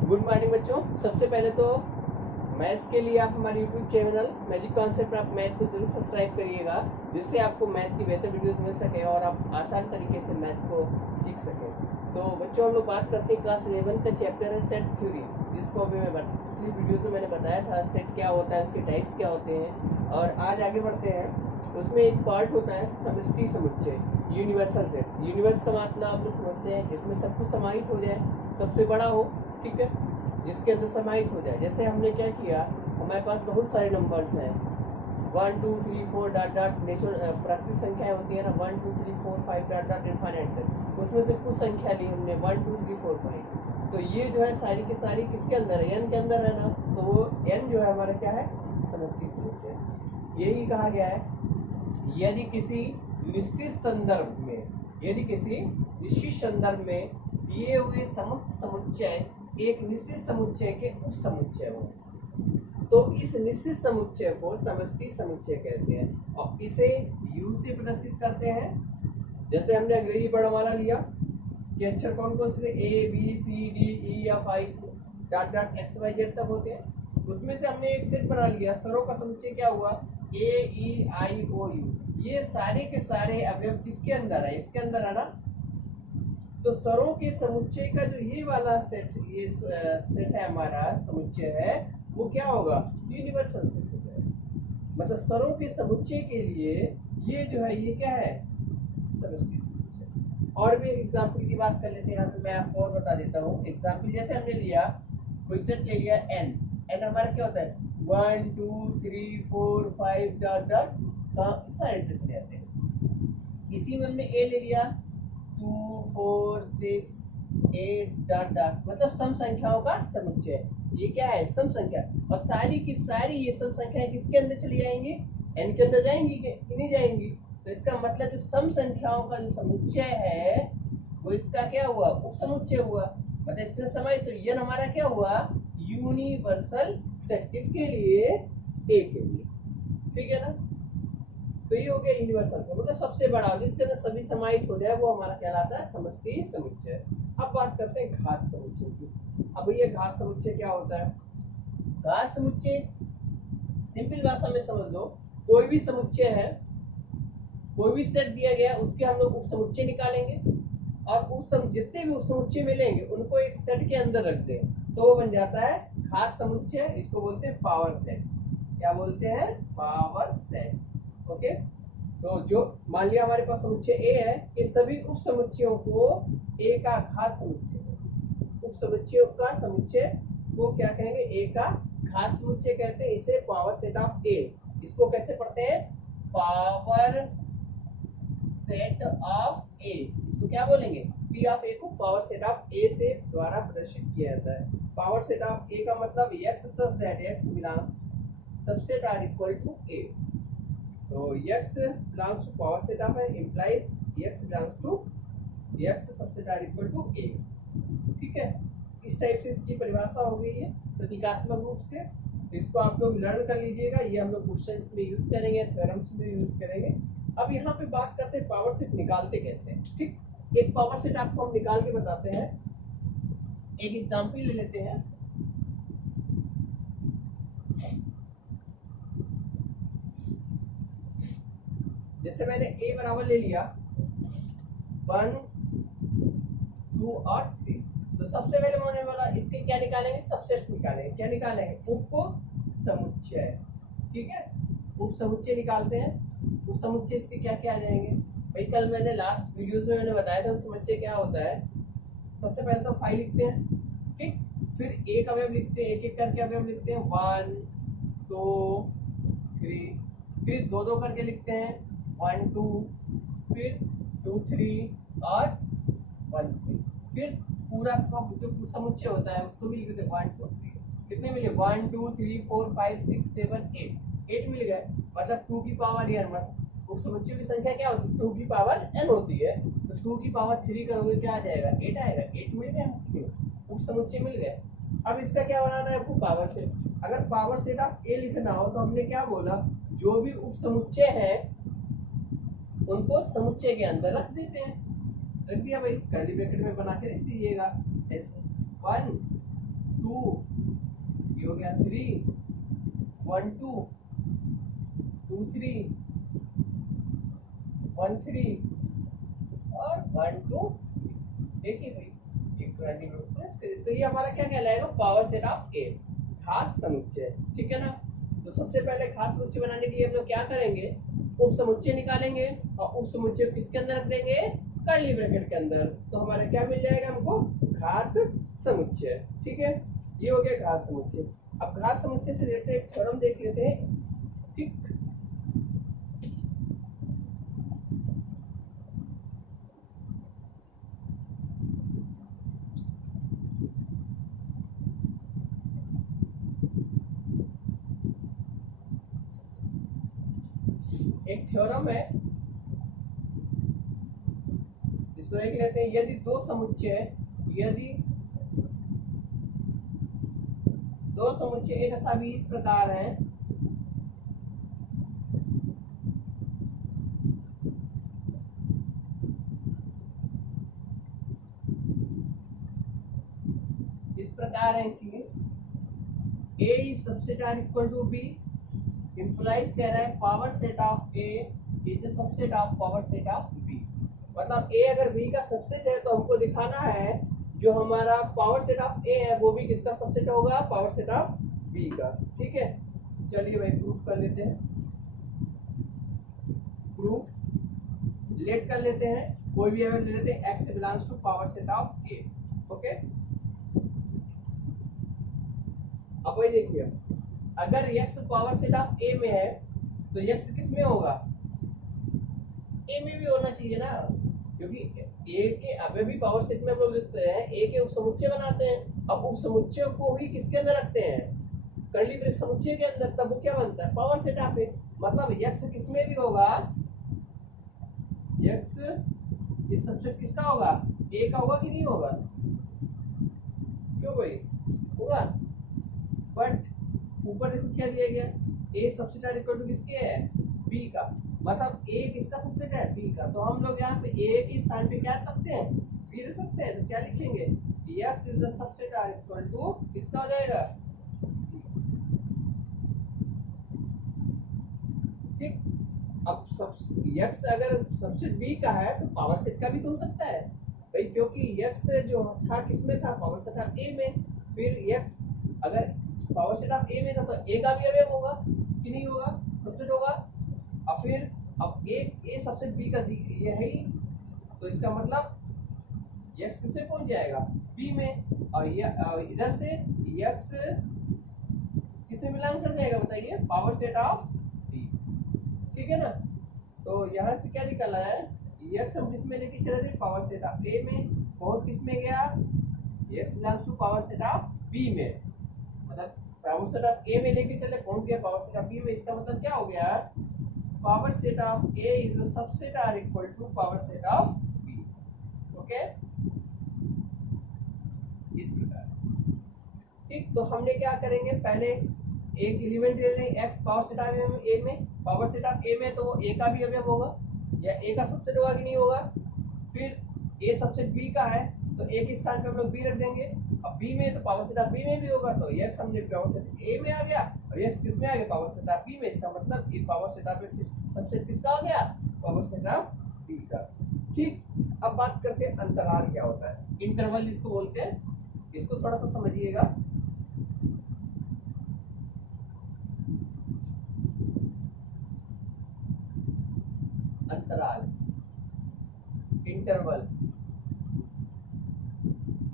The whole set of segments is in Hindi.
गुड मॉर्निंग बच्चों। सबसे पहले तो मैथ्स के लिए आप हमारे यूट्यूब चैनल मैजिक कॉन्सेप्ट आप मैथ को जरूर सब्सक्राइब करिएगा, जिससे आपको मैथ की बेहतर वीडियोस मिल सके और आप आसान तरीके से मैथ को सीख सकें। तो बच्चों हम लोग बात करते हैं क्लास 11 का चैप्टर है सेट थ्योरी, जिसको अभी मैं पिछली वीडियोज में मैंने बताया था सेट क्या होता है, इसके टाइप्स क्या होते हैं। और आज आगे बढ़ते हैं। उसमें एक पार्ट होता है समष्टि समुच्चय, यूनिवर्सल सेट। यूनिवर्स का मतलब आप लोग समझते हैं जिसमें सब कुछ समाहित हो जाए, सबसे बड़ा हो, ठीक है, जिसके अंदर समाहित हो जाए। जैसे हमने क्या किया, हमारे पास बहुत सारे नंबर्स हैं, 1 2 3 4 डॉट डॉट नेचुरल प्राकृतिक संख्याएं होती है ना, 1 2 3 4 5 डॉट डॉट इनफाइनाइट तक। उसमें से कुछ संख्या ली हमने 1 2 3 4 5। तो ये जो है सारी की सारी किसके अंदर है, n के अंदर है ना। तो वो n जो है हमारा क्या है, समष्टि समुच्चय। यही कहा गया है यदि किसी निश्चित संदर्भ में दिए हुए समस्त समुच्चय एक निश्चित समुच्चय के उप समुच्चय हो, तो इस निश्चित समुच्चय को समष्टि समुच्चय कहते हैं और इसे U से प्रदर्शित करते हैं। जैसे हमने अंग्रेजी वर्णमाला लिया कि अक्षर कौन कौन से A B C D E F I dot dot X Y Z तक होते हैं। उसमें से हमने एक सेट बना लिया, स्वरों का समुच्चय क्या हुआ, A E I O U। ये सारे के सारे अवयव किसके अंदर है, इसके अंदर है ना। तो स्वरों के समुच्चय का जो ये वाला सेट, ये सेट है हमारा समुच्चय है, वो क्या होगा, यूनिवर्सल सेट हो जाएगा। मतलब स्वरों के समुच्चय के लिए ये जो है ये क्या है, समष्टि समुच्चय। और भी एग्जाम्पल की बात कर लेते हैं। यहाँ पे मैं आपको और बता देता हूँ एग्जाम्पल। जैसे हमने लिया कोई सेट ले लिया n हमारा क्या होता है 1 2 3 4 5 डॉट डॉट इनफाइनाइट जाते हैं। इसी में हमने a ले लिया 2 4 6 8 डॉट डॉट, मतलब सम संख्याओं का समुच्चय। ये क्या है, सम संख्या। और सारी की सारी ये सम संख्याएं किसके अंदर चली जाएंगी, n के अंदर जाएंगी कि नहीं जाएंगी। तो इसका मतलब जो सम संख्याओं का जो समुच्चय है वो इसका क्या हुआ, उप समुच्चय हुआ। मतलब इसमें समय तो ये हमारा क्या हुआ, यूनिवर्सल सेट। किसके लिए, ए के लिए, ठीक है ना। तो ये हो गया यूनिवर्सल सेट, मतलब सबसे बड़ा जिसके अंदर सभी समाहित हो जाए वो हमारा कहलाता है समष्टि समुच्चय। अब बात करते हैं घात समुच्चय की। अब ये घात समुच्चय क्या होता है, घात समुच्चय सिंपल भाषा में समझ लो, कोई भी समुच्चय है, कोई भी सेट दिया गया उसके हम लोग उप समुच्चय निकालेंगे और जितने भी उप समुच्चय मिलेंगे उनको एक सेट के अंदर रख दें, तो वो बन जाता है घात समुच्चय। इसको बोलते हैं पावर सेट। क्या बोलते हैं, पावर सेट। ओके। तो जो मान लिया हमारे पास समुच्चय ए है, कि सभी उप समुच्चयों को ए का घात समुच्चय, उप समुच्चयों का समुच्चय को क्या कहेंगे, ए का घात समुच्चय कहते हैं। इसे पावर सेट ऑफ ए, इसको कैसे पढ़ते हैं, पावर सेट ऑफ ए। इसको क्या बोलेंगे, पी ऑफ ए को पावर सेट ऑफ ए से द्वारा प्रदर्शित किया जाता है। पावर सेट ऑफ ए का मतलब x such that x belongs subset are equal to a। तो x belongs to power set of a implies x belongs to x subset are equal to a। ठीक है, इस टाइप से इसकी परिभाषा हो गई है प्रतीकात्मक रूप से। इसको आप लोग लर्न कर लीजिएगा, ये हम लोग क्वेश्चंस में यूज करेंगे, थ्योरम्स में यूज करेंगे। अब यहाँ पे बात करते हैं पावर सेट निकालते कैसे। ठीक, एक पावर सेट आपको हम निकाल के बताते हैं। एक एग्जांपल ले लेते हैं। जैसे मैंने a बराबर ले लिया 1 2 और 3, तो सबसे पहले होने वाला इसके क्या निकालेंगे, सबसेट्स निकालेंगे। क्या निकालेंगे, उप समुच्चय। ठीक है, उप समुच्चय निकालते हैं। उप समुच्चय इसके क्या क्या आ जाएंगे भाई, कल मैंने लास्ट वीडियोस में मैंने बताया था उप समुच्चय क्या होता है। सबसे पहले तो 5 लिखते हैं, ठीक, फिर एक अवयव लिखते हैं, एक एक करके अवयव लिखते हैं 1 2 3, फिर दो दो करके लिखते हैं 1 2, फिर 2 3 और 1 3, फिर पूरा का जो समुच्चय होता है उसको भी लिख देते हैं 1 2 3। कितने मिले, 1 2 3 4 5 6 7 8 मिल गए। मतलब 2 की पावर n, मतलब उप समुच्चयों की संख्या क्या होती है, 2 की पावर n होती है। तो 2 की पावर 3 करोगे क्या आ जाएगा, 8 आएगा। 8 मिल गए, उप समुच्चय मिल गए। अब इसका क्या बनाना है आपको, पावर सेट। अगर पावर सेट ऑफ ए लिखना हो तो हमने क्या बोला, जो भी उप समुच्चय है उनको समुच्चय के अंदर रख देते हैं। रख दिया भाई, कर्ली ब्रैकेट में बना के रख दीजिएगा ऐसे 1 2, ये हो गया 3, 1 2, 2 3, 1 3 और 1 2। देखिए भाई तो ये हमारा क्या कहलाएगा, पावर सेट ऑफ ए, घात समुच्चय। ठीक है ना। तो सबसे पहले घात समुच्चय बनाने के लिए हम लोग क्या करेंगे, उप समुच्चय निकालेंगे और उप समुच्चय किसके अंदर रख देंगे, कर्ली ब्रैकेट के अंदर। तो हमारा क्या मिल जाएगा हमको, घात समुच्चय। ठीक है, ये हो गया घात समुच्चय। अब घात समुच्चय से रिलेटेड एक थ्योरम देख लेते हैं। ठीक, एक थ्योरम है, इसको देख लेते हैं। यदि दो समुच्चय ए तथा बी इस प्रकार हैं, इस प्रकार है कि A is subset are equal to B, implies कह रहा है power set of A is a subset of power set of B। मतलब A अगर B का सबसेट है तो हमको दिखाना है जो हमारा पावर सेट ऑफ A है वो भी किसका सबसेट होगा, पावर सेट ऑफ B का। ठीक है, चलिए भाई प्रूफ कर लेते हैं। प्रूफ लेट कर लेते हैं, कोई भी एलिमेंट ले लेते हैं, x belongs to power set of A। Okay, अब वही देखिए, अगर x power set of A में है तो x किस में होगा, A में भी होना चाहिए ना, क्योंकि A के अवयवी पावर सेट में हम लोग लिखते हैं, A के उपसमुच्चय बनाते हैं। अब उपसमुच्चय को ही किसके अंदर रखते हैं, कर्ली ब्रैकेट समुच्चय के अंदर, तब वो क्या बनता है, पावर सेट ऑफ A। मतलब x किस में भी होगा, x इस सबसेट किसका होगा, A का होगा कि नहीं होगा, क्यों भाई होगा। बट ऊपर देखो क्या दिया गया, A subset or equal to किसके है, B का। मतलब A किसका सबसेट है, B का। तो हम लोग यहाँ पे A के स्थान पे क्या रख सकते हैं, B रख सकते हैं। तो क्या लिखेंगे, x is the subset or equal to किसका हो जाएगा, ठीक। अब सब x अगर सबसेट B का है तो पावर सेट का भी तो हो सकता है भाई, क्योंकि x जो था किसमें था, पावर सेट ऑफ A में। फिर x अगर पावर सेट ऑफ A में था तो A का भी अवयव होगा कि नहीं होगा, सबसेट होगा। और फिर अब A सबसेट B का ये है ही, तो इसका मतलब x किससे पहुंच जाएगा, B में। और ये इधर से x किससे बिलोंग कर जाएगा बताइए, पावर सेट ऑफ B। ठीक है ना। तो यहाँ से क्या निकला है, x हम किस में लेके चले थे, पावर सेट ऑफ A में, पहुंच किस में गया, x belongs to power set of B में। मतलब पावर सेट ऑफ A में लेके चले, पहुंच गया पावर सेट ऑफ B में। इसका मतलब क्या हो गया, power set of A is a subset or equal to power set of B। Okay, इस प्रकार। ठीक, तो हमने क्या करेंगे, पहले एक एलिमेंट ले लें x power set of A में, पावर सेट ऑफ A में तो वो A का भी अवयव होगा या A का सबसेट होगा कि नहीं होगा। फिर A सबसेट B का है तो A के स्थान पे हम लोग B रख देंगे। अब B में तो पावर सेट ऑफ B में भी होगा, तो x हमने पावर सेट A में आ गया और x किस में आ गया, पावर सेट ऑफ B में। इसका मतलब ये पावर सेट ऑफ सबसेट किसका आ गया, पावर सेट ऑफ B का। ठीक, अब बात करते हैं अंतराल क्या होता है, इंटरवल इसको बोलते हैं। इसको थोड़ा सा समझिएगा। अंतराल, इंटरवल,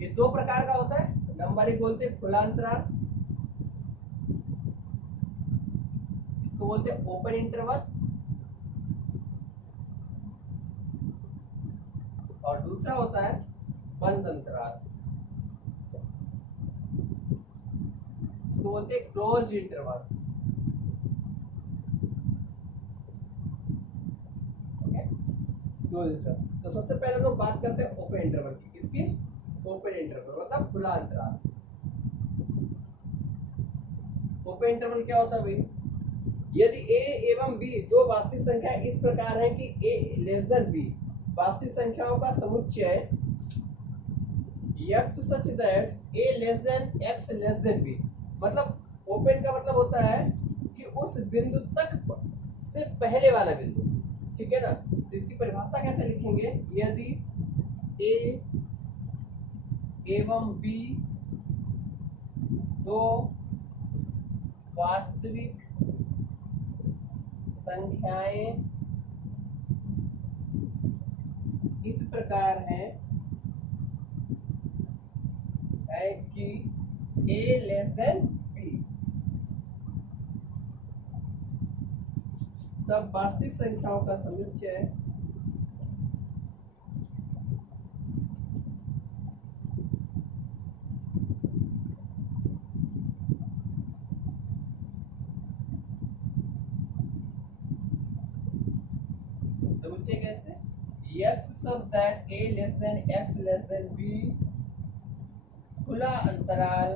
ये दो प्रकार का होता है। नंबर एक बोलते हैं खुला अंतराल, इसको बोलते हैं ओपन इंटरवल। और दूसरा होता है बंद अंतराल, इसको बोलते हैं क्लोज इंटरवल। Close interval. तो सबसे पहले हम लोग बात करते हैं ओपन इंटरवल की। किसकी, ओपन इंटरवल मतलब खुला अंतराल। ओपन इंटरवल क्या होता है भाई, यदि a एवं b दो वास्तविक संख्या इस प्रकार है कि a लेस देन b, वास्तविक संख्याओं का समुच्चय x such that a less than x less than b, मतलब ओपन का मतलब होता है कि उस बिंदु तक से पहले वाला बिंदु, ठीक है ना। तो इसकी परिभाषा कैसे लिखेंगे, यदि a एवं b दो वास्तविक संख्याएं इस प्रकार है कि a लेस देन b, तब वास्तविक संख्याओं का समुच्चय कैसे, x such that a less than x less than b, खुला अंतराल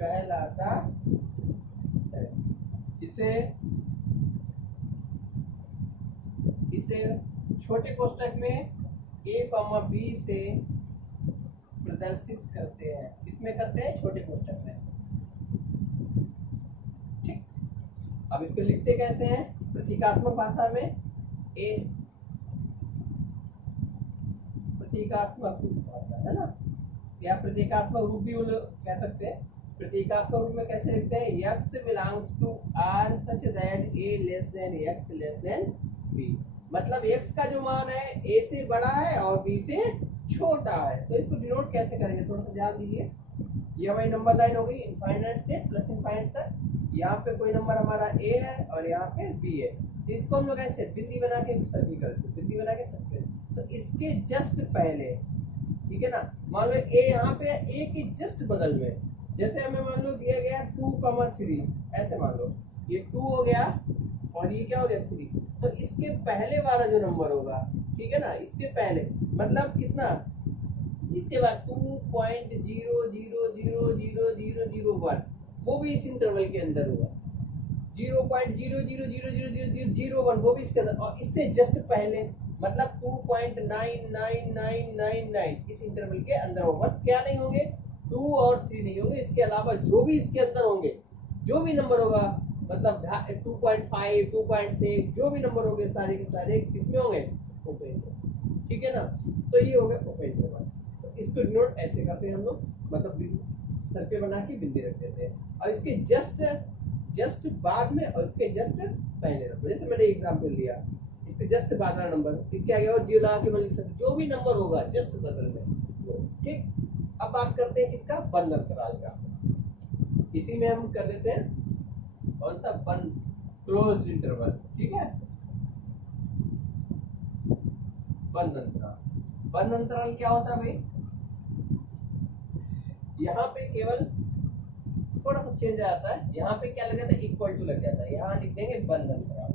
कहलाता है। इसे छोटे कोष्ठक में a, b से प्रदर्शित करते हैं। इसमें करते हैं छोटे कोष्ठक में, ठीक। अब इसको लिखते कैसे हैं, प्रतीकात्मक भाषा में, प्रतीकात्मक भाषा है ना, या प्रतीकात्मक रूप भी कह सकते हैं। प्रतीकात्मक रूप में कैसे लिखते हैं, x belongs to r such that a less than x less than b, मतलब x का जो मान है a से बड़ा है और b से छोटा है। तो इसको डिनोट कैसे करेंगे, थोड़ा सा ध्यान दीजिए। ये हमारी नंबर लाइन हो गई इनफाइनाइट से प्लस इनफाइनाइट तक। यहाँ पे कोई नंबर हमारा a है और यहाँ पे b है, तो इसको हम लोग ऐसे बिंदी बना के सभी करते, बिंदी बना के सब करते। तो इसके जस्ट पहले, ठीक है ना, मान लो a यहाँ पे है, a के जस्ट बगल में, जैसे हमें मान लो दिया गया 2,3, ऐसे मान लो ये 2 हो गया और ये क्या हो गया 3, तो इसके पहले वाला जो नंबर होगा, ठीक है ना, इसके पहले मतलब कितना, इसके बाद 2.0000001 वो भी इस इंटरवल के अंदर होगा, 0.0000001 वो भी इसके अंदर, और इससे जस्ट पहले मतलब 2.99999 इस इंटरवल के अंदर होगा। क्या नहीं होंगे, 2 और 3 नहीं होंगे, इसके अलावा जो भी इसके अंदर होंगे, जो भी नंबर होगा, मतलब 2.5 2.6 जो भी नंबर होंगे सारे के सारे किसमें होंगे, ओपन, ठीक है ना। तो ये हो गया ओपन इंटरवल। तो इसको डिनोट ऐसे करते हैं हम लोग, मतलब सर्कल बना के बिंदी रख देते हैं, और इसके जस्ट बाद में और इसके जस्ट पहले नंबर, जैसे मैंने एग्जांपल दिया, इसके जस्ट बाद वाला नंबर, इसके आगे और जीरो लगा के मैं लिख सकते, जो भी नंबर होगा जस्ट बगल में, ठीक। अब बात करते हैं किसका, बंद अंतराल का। इसी में हम कर देते हैं कौन सा, बंद, क्लोज इंटरवल, ठीक है। बंद अंतराल, बंद अंतराल क्या होता है भाई, यहाँ पे केवल थोड़ा सा चेंज आता है, यहाँ पे क्या लग जाता है, इक्वल टू लग जाता है, यहाँ लिख देंगे बंद अंतराल,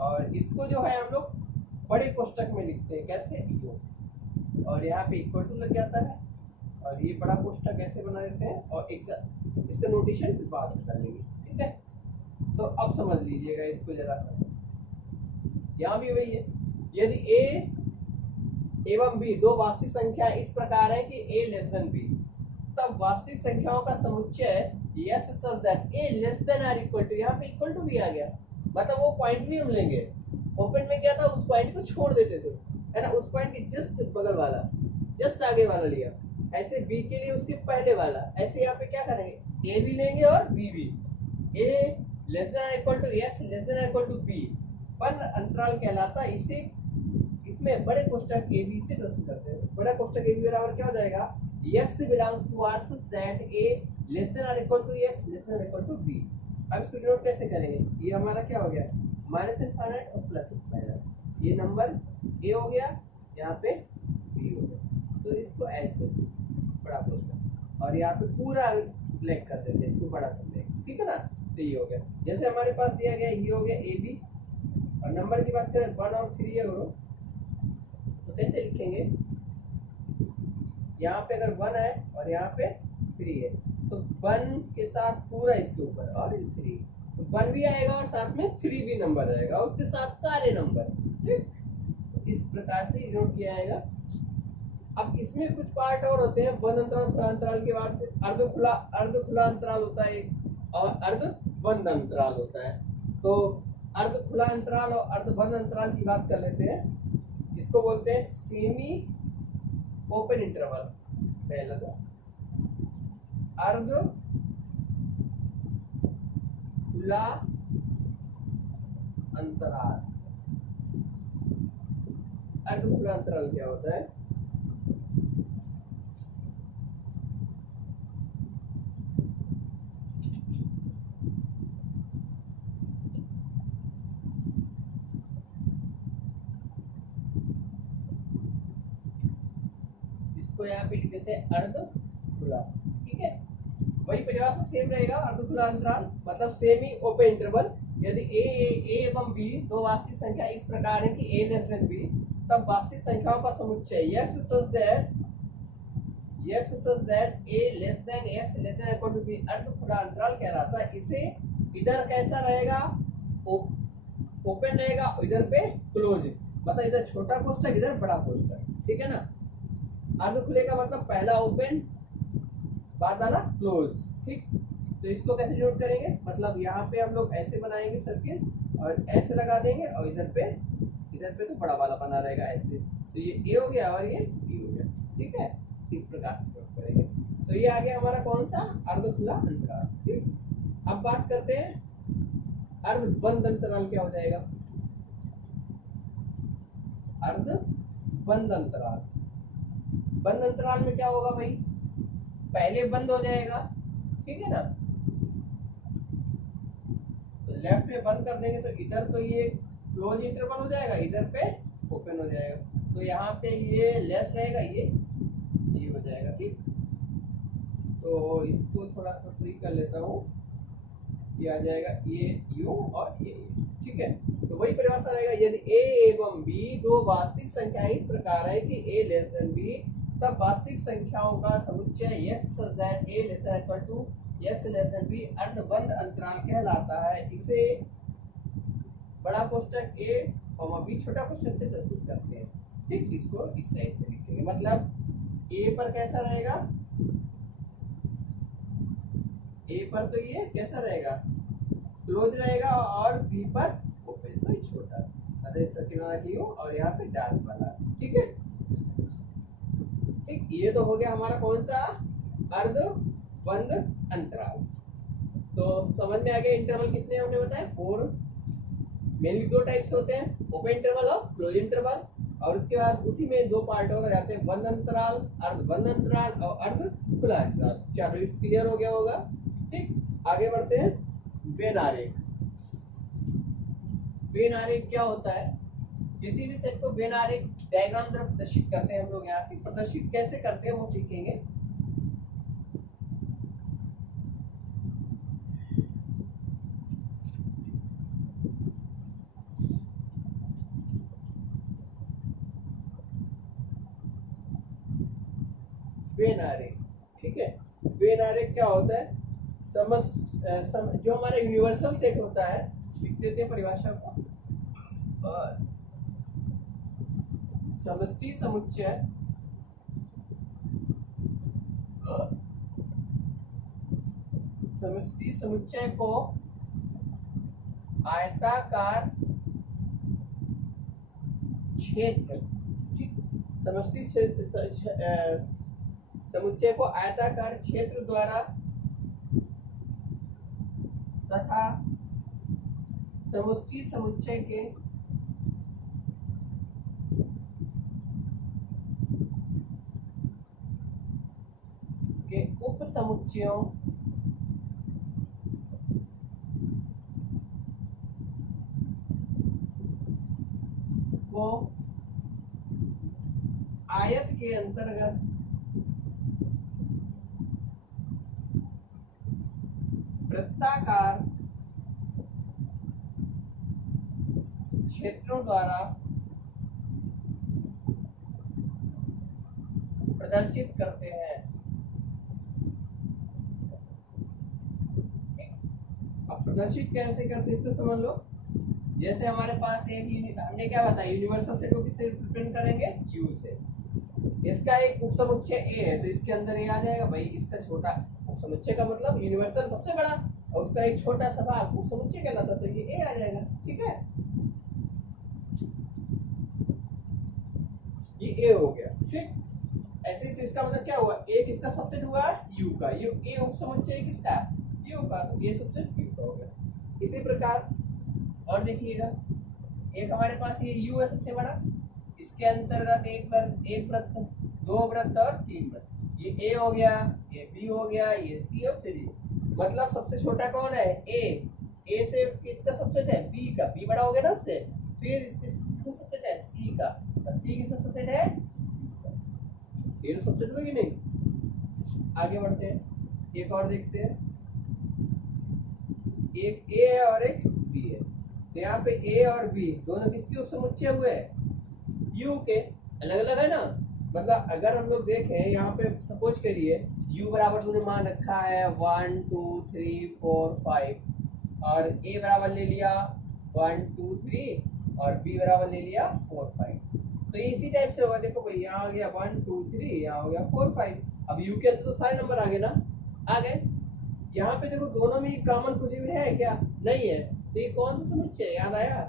और इसको जो है हम लोग बड़े कोष्ठक में लिखते हैं, कैसे, यो, और यहाँ पे इक्वल टू लग जाता है, और ये बड़ा कोष्ठक ऐसे बना देते हैं, और इसका नोटेशन फिर बाद में कर लेंगे, ठीक है। तो अब समझ लीजिएगा इसको जरा सा, यहाँ भी वही है, यदि a एवं b दो वास्तविक संख्या इस प्रकार है कि a लेस देन b, तब वास्तविक संख्याओं का समुच्चय x such that a less than और इक्वल टू, यहाँ पे इक्वल टू भी आ गया, मतलब वो पॉइंट भी हम लेंगे, ओपन में क्या था, उस पॉइंट को छोड़ देते थे, है ना, उस पॉइंट के जस्ट बगल वाला, जस्ट आगे वाला लिया, ऐसे b के लिए उसके पहले वाला, ऐसे यहाँ पे क्या करेंगे, a भी लेंगे और b भी, a लेस देन और equal to x less than और इक्वल टू b, बंद अंतराल कहलाता है। इसे इसमें बड़े कोष्ठक a b से प्रदर्शित करते हैं। बड़ा कोष्ठक a b बराबर क्या हो जाएगा, x belongs to r such that a less than or equal to x less than or equal to b। अब इसको डिनोट कैसे करेंगे, ये हमारा क्या हो गया, माइनस इनफाइनाइट और प्लस इनफाइनाइट, ये नंबर a हो गया, यहाँ पे b हो गया, तो इसको ऐसे बड़ा कोष्ठक, और यहाँ पे पूरा ब्लैक कर देते हैं, इसको बड़ा समझेंगे, ठीक है ना। तो ये हो गया, जैसे हमारे पास दिया गया ये हो गया a b, और नंबर की बात करें 1 और 3 है, तो कैसे लिखेंगे, यहाँ पे अगर 1 है और यहाँ पे 3 है, तो 1 के साथ पूरा इसके ऊपर और 3, वन भी आएगा और साथ में थ्री भी नंबर रहेगा, उसके साथ सारे नंबर। ठीक, इस प्रकार से नोट किया जाएगा। अब इसमें कुछ पार्ट और होते हैं, बंद अंतराल खुला अंतराल के बाद अर्ध खुला अंतराल होता है और अर्ध बंद अंतराल होता है। तो अर्ध खुला अंतराल और अर्ध बंद अंतराल की बात कर लेते हैं। इसको बोलते हैं सेमी ओपन इंटरवल। पहला तो अर्ध खुला अंतराल। अर्ध खुला अंतराल क्या होता है? इसको यहाँ पे लिख देते हैं अर्ध खुला। ठीक है, वही परिभाषा सेम रहेगा। अर्ध खुला अंतराल मतलब सेमी ओपन इंटरवल। यदि ए एवं बी दो वास्तविक संख्या इस प्रकार है कि a लेस देन b, तब वास्तविक संख्याओं का समुच्चय x such that a less than x less than equal to b अर्ध खुला अंतराल कहलाता है। इसे इधर कैसा रहेगा? ओपन रहेगा, इधर पे क्लोज, मतलब इधर छोटा कोष्ठक इधर बड़ा कोष्ठक। ठीक है ना? अर्ध खुले का मतलब पहला ओपन बाद वाला क्लोज। ठीक, तो इसको कैसे नोट करेंगे? मतलब यहाँ पे हम लोग ऐसे बनाएंगे सर्किल और ऐसे लगा देंगे और इधर पे तो बड़ा वाला बना रहेगा ऐसे। तो ये ए हो गया और ये बी हो गया। ठीक है, इस प्रकार से नोट करेंगे। तो ये आ गया हमारा कौन सा? अर्ध खुला अंतराल। ठीक, अब बात करते हैं अर्ध बंद अंतराल क्या हो जाएगा? अर्ध बंद अंतराल। बंद अंतराल में क्या होगा भाई? पहले बंद हो जाएगा, ठीक है ना? तो लेफ्ट में बंद कर देंगे तो इधर तो ये क्लोज इंटरवल हो जाएगा, इधर पे ओपन हो जाएगा। तो यहाँ पे ये लेस रहेगा, ये हो जाएगा। ठीक, तो इसको थोड़ा सा सही कर लेता हूँ। ये आ जाएगा ये यू और ये। ठीक है, तो वही परिभाषा रहेगा। यदि a एवं b दो वास्तविक संख्याएं इस प्रकार है कि a लेस देन b, तब वास्तविक संख्याओं का समुच्चय x such that a less than equal to x less than b अर्ध बंद अंतराल कहलाता है। इसे बड़ा कोष्ठक a और b छोटा कोष्ठक से प्रस्तुत करते हैं। ठीक, इसको इस टाइप से लिखेंगे। मतलब a पर कैसा रहेगा? a पर तो ये कैसा रहेगा? क्लोज रहेगा और b पर ओपन, तो ये छोटा। अरे सर्किल वाला की हो और यहाँ पे डार्क वाला। ठीक है, ठीक, ये तो हो गया हमारा कौन सा? अर्ध बंद अंतराल। तो समझ में आ गया इंटरवल कितने हमने बताए? 4। मेनली दो टाइप्स होते हैं, ओपन इंटरवल और क्लोज इंटरवल। और उसके बाद उसी में दो पार्ट और जाते हैं, बंद अंतराल, अर्ध बंद अंतराल और अर्ध खुला अंतराल। चलो, इट्स क्लियर हो गया होगा। ठीक, आगे बढ़ते हैं। वेन आरेख। वेन आरेख क्या होता है? किसी भी सेट को वेन आरेख डायग्राम द्वारा प्रदर्शित करते हैं हम लोग। यहाँ पे प्रदर्शित कैसे करते हैं वो सीखेंगे। वेन आरेख, ठीक है, वेन आरेख क्या होता है? जो हमारा यूनिवर्सल सेट होता है, लिख देते हैं परिभाषा को। बस समष्टि समुच्चय समष्टि समुच्चय को आयताकार क्षेत्र, ठीक, समष्टि समुच्चय को आयताकार क्षेत्र द्वारा तथा समष्टि समुच्चय के उप समुच्चयों को आयत के अंतर्गत वृत्ताकार क्षेत्रों द्वारा प्रदर्शित करते हैं। अब प्रदर्शित कैसे करते हैं इसको समझ लो। जैसे हमारे पास एक हमने क्या बताया, यूनिवर्सल सेट को किससे रिप्रेजेंट करेंगे, यू से। इसका एक उपसमुच्चय ए है तो इसके अंदर ए आ जाएगा भाई। इसका छोटा उपसमुच्चय का मतलब यूनिवर्सल सबसे बड़ा, और उसका एक छोटा सा भाग उपसमुच्चय कहलाता, तो ये ए आ जाएगा। ठीक है, ये ए हो गया। ठीक, ऐसे तो इसका मतलब क्या हुआ, एक इसका सबसेट हुआ यू का, यू ए उपसमुच्चय किसका, यू का, तो ए सबसेट यू का हो गया। इसी प्रकार और देखिएगा, एक हमारे पास ये यू है सबसे बड़ा, इसके अंतर्गत एक वृत्त, दो वृत्त और तीन वृत्त। ये ए हो गया, ये बी हो गया, ये सी और फिर ये, मतलब सबसे छोटा कौन है, ए से किसका सबसेट है, बी का, बी बड़ा हो गया ना उससे, फिर इसका सबसेट है सी का, और सी किसका सबसेट है, ये तो सबसेट हुआ कि नहीं। आगे बढ़ते हैं, एक और देखते हैं, एक ए है और एक बी है, तो यहाँ पे ए और बी दोनों किसके उपसमुच्चय हुए, यू के। अलग अलग है ना, मतलब अगर हम लोग देखें यहाँ पे सपोज करिए u बराबर तुमने मान रखा है 1 2 3 4 5 और a बराबर ले लिया 1 2 3 और b बराबर ले लिया 4 5, तो इसी टाइप से होगा। देखो भाई यहाँ आ गया 1 2 3, यहाँ हो गया 4 5। अब u के अंदर तो सारे नंबर आ गए ना, आ गए। यहाँ पे देखो दोनों में कॉमन कुछ भी है क्या, नहीं है, तो ये कौन सा समुच्चय, याद आया।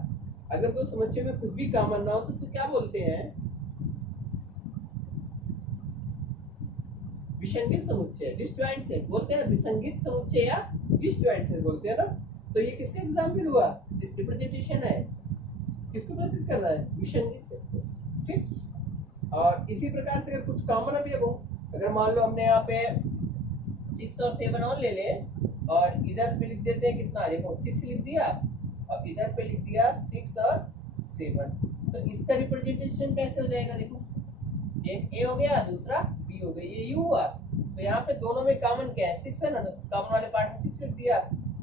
अगर कोई समुच्चय में कुछ भी कॉमन ना हो तो उसको क्या बोलते हैं, विसंगत समुच्चय, डिसजॉइंट सेट बोलते हैं ना, विसंगत समुच्चय या डिसजॉइंट सेट बोलते हैं ना। तो ये किसका एग्जांपल हुआ, रिप्रेजेंटेशन है, किसको प्रस्तुत कर रहा है, विसंगत सेट को। ठीक, और इसी प्रकार से अगर कुछ कॉमन अवयव हो, अगर मान लो हमने यहाँ पे 6 और 7 और ले ले और इधर पे लिख देते हैं कितना, देखो 6 लिख दिया और इधर पे लिख दिया 6 और 7, तो इसका रिप्रेजेंटेशन कैसे हो जाएगा, देखो एक ए हो गया दूसरा बी हो गया, ये यू हुआ। तो यहाँ पे दोनों में कॉमन क्या है, 6 है ना, तो कॉमन वाले पार्ट में 6 लिख दिया,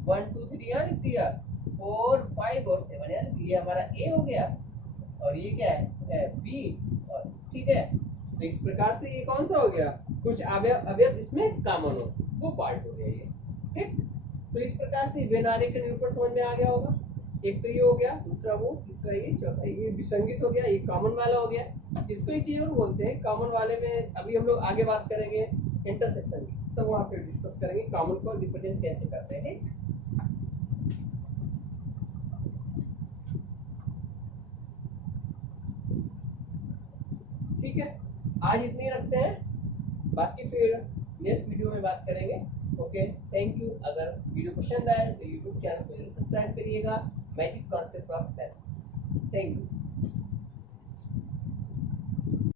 1 2 3 यहाँ लिख दिया, 4 5 और 7 यहाँ लिख दिया, हमारा ए हो गया और ये क्या है बी। और ठीक है, तो इस प्रकार से ये कौन सा हो गया, कुछ अवयव अवयव जिसमें कॉमन हो, वो पार्ट हो गया ये। ठीक, तो इस प्रकार से व्यवहारिक का निरूपण समझ में आ गया होगा। एक तो ये हो गया, दूसरा वो, तीसरा ये, चौथा ये विसंगत हो गया, ये कॉमन वाला हो गया। इसको एक चीज और बोलते हैं कॉमन वाले में, अभी हम लोग आगे बात करेंगे इंटरसेक्शन की, तो वहां पे डिस्कस करेंगे कॉमन को रिप्रेजेंट कैसे करते हैं। ठीक है, आज इतनी रखते हैं, बाकी फिर नेक्स्ट वीडियो में बात करेंगे। Okay, thank you. अगर वीडियो पसंद आए तो यूट्यूब चैनल को सब्सक्राइब करिएगा, magic concept of math. Thank you.